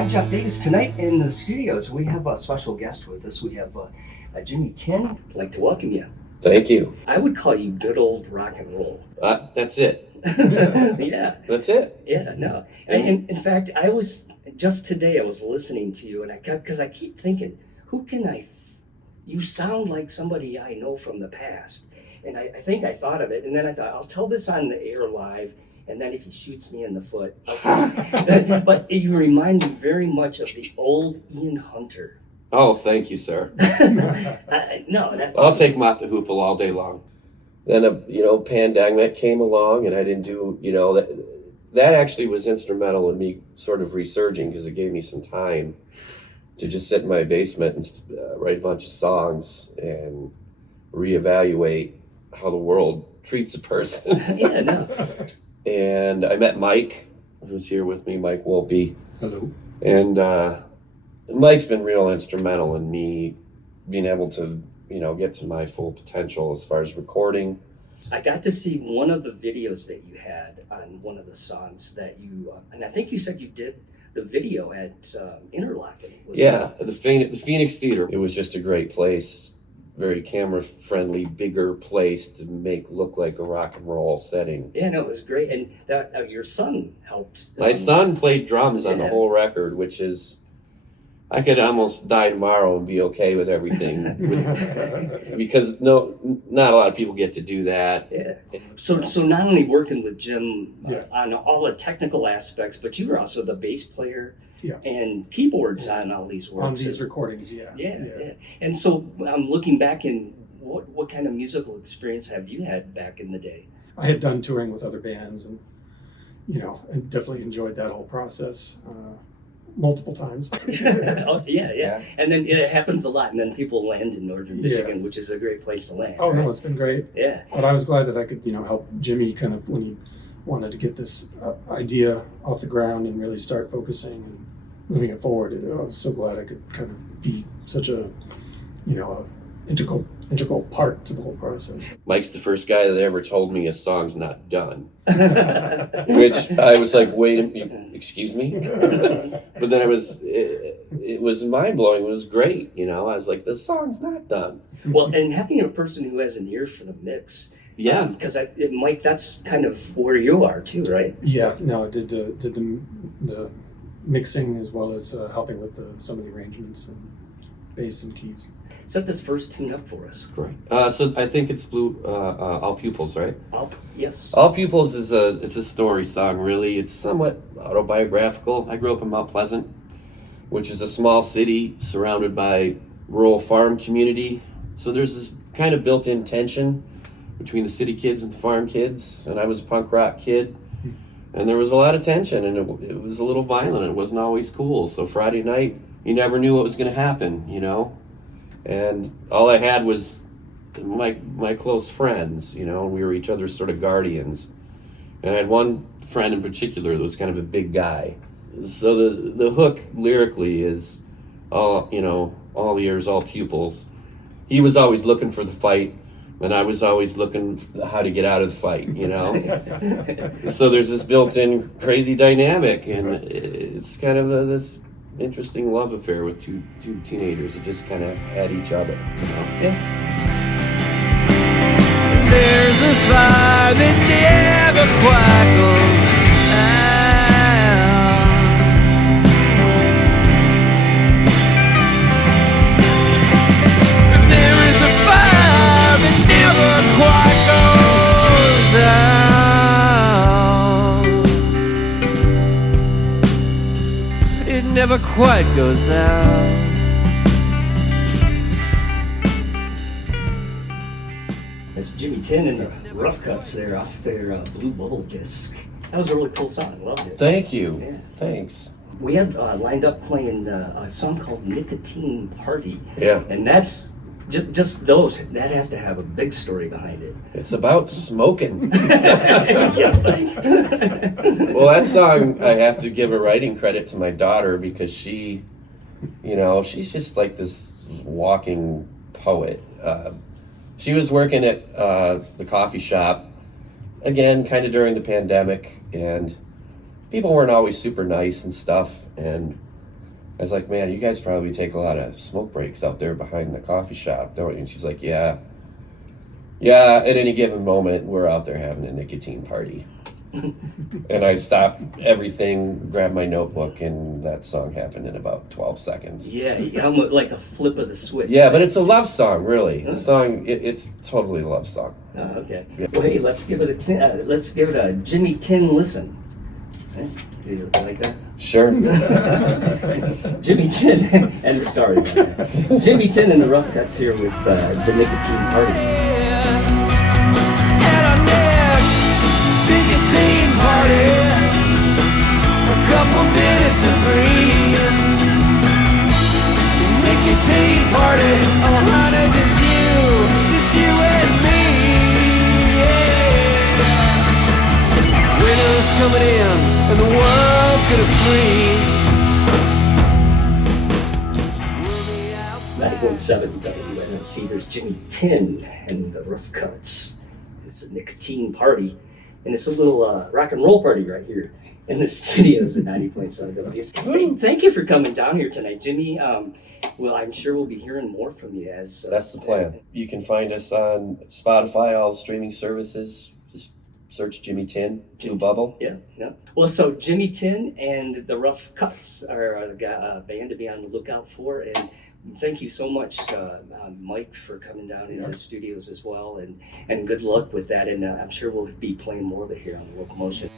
I'm Jeff Davis. Tonight in the studios, we have a special guest with us. We have Jimmy Tin. I'd like to welcome you. Thank you. I would call you good old rock and roll. That's it. Yeah. That's it. Yeah, no. And in fact, just today I was listening to you, and because I keep thinking, who can you sound like somebody I know from the past. And I think I thought of it, and then I thought, I'll tell this on the air live, and then if he shoots me in the foot, okay. But you remind me very much of the old Ian Hunter. Oh, thank you, sir. No, that's... I'll take Mott the Hoople all day long. Then pandemic came along, and I didn't do, that actually was instrumental in me sort of resurging, because it gave me some time to just sit in my basement and write a bunch of songs and reevaluate how the world treats a person. Yeah, no. And I met Mike, who was here with me, Mike Wolpe. Hello. And Mike's been real instrumental in me being able to, get to my full potential as far as recording. I got to see one of the videos that you had on one of the songs that you, and I think you said you did the video at Interlochen. Yeah, the Phoenix Theater. It was just a great place, very camera-friendly, bigger place to make look like a rock and roll setting. Yeah, no, it was great. And that your son helped. My son played drums on the whole record, which is, I could almost die tomorrow and be okay with everything. Because not a lot of people get to do that. Yeah. So not only working with Jim on all the technical aspects, but you were also the bass player and keyboards on all these works. On these recordings, Yeah. And so I'm looking back in what kind of musical experience have you had back in the day? I had done touring with other bands, and and definitely enjoyed that whole process. Multiple times. Oh, yeah. And then it happens a lot, and then people land in northern Michigan, which is a great place to land. Oh, right? no, it's been great. Yeah. But I was glad that I could, help Jimmy kind of when he wanted to get this idea off the ground and really start focusing and moving it forward. I was so glad I could kind of be such a, integral part to the whole process. Mike's the first guy that ever told me a song's not done. Which I was like, wait, excuse me? But then it was mind-blowing. It was great, I was like, the song's not done. Well, and having a person who has an ear for the mix. Yeah. Because Mike, that's kind of where you are too, right? Yeah, no, I did the mixing as well as helping with some of the arrangements and bass and keys. Set this first tune up for us. Great. So I think it's All Pupils, right? Yes. All Pupils is a story song, really. It's somewhat autobiographical. I grew up in Mount Pleasant, which is a small city surrounded by rural farm community. So there's this kind of built-in tension between the city kids and the farm kids. And I was a punk rock kid. And there was a lot of tension, and it was a little violent. It wasn't always cool. So Friday night, you never knew what was going to happen, And all I had was my close friends, we were each other's sort of guardians. And I had one friend in particular that was kind of a big guy. So the hook lyrically is all ears, all pupils. He was always looking for the fight, and I was always looking for how to get out of the fight, So there's this built-in crazy dynamic, and it's kind of this interesting love affair with two teenagers that just kind of had each other, Yeah. There's a fire that never quite goes out. There is a fire that never quite goes out. It never quite goes out. That's Jimmy Tin and the Rough Cuts there off their Blue Bubble disc. That was a really cool song. Loved it. Thank you. Yeah. Thanks. We had lined up playing a song called Nicotine Party. Yeah. And that's just those. That has to have a big story behind it. It's about smoking. Yeah, right. Well, that song, I have to give a writing credit to my daughter, because she, she's just like this walking poet. She was working at the coffee shop, again, kind of during the pandemic, and people weren't always super nice and stuff. And I was like, man, you guys probably take a lot of smoke breaks out there behind the coffee shop, don't you? And she's like, yeah. Yeah, at any given moment, we're out there having a nicotine party. And I stopped everything, grabbed my notebook, and that song happened in about 12 seconds. Yeah, almost like a flip of the switch. Yeah, but it's a love song, really. The song, it's totally a love song. Oh, okay. Yeah. Well, hey, let's give it a Jimmy Tin listen. Okay? Do you like that? Sure. Jimmy Tin, and sorry about that. Jimmy Tin and the Rough Cuts here with the Nicotine Party. At our next nicotine party, a couple minutes to breathe. Nicotine party, oh honey, just you and me. Yeah. Winter's coming in and the world's gonna freeze. 90.7 WNMC, there's Jimmy Tin and the Rough Cuts. It's a nicotine party, and it's a little rock and roll party right here in the studios at 90.7 WNMC. Hey, thank you for coming down here tonight, Jimmy. Well, I'm sure we'll be hearing more from you as... That's the plan. You can find us on Spotify, all the streaming services. Just search Jimmy Tin, Blue Bubble. Yeah. Well, so Jimmy Tin and the Rough Cuts are a band to be on the lookout for, and thank you so much, Mike, for coming down into the studios as well, and good luck with that. And I'm sure we'll be playing more of it here on the Locomotion.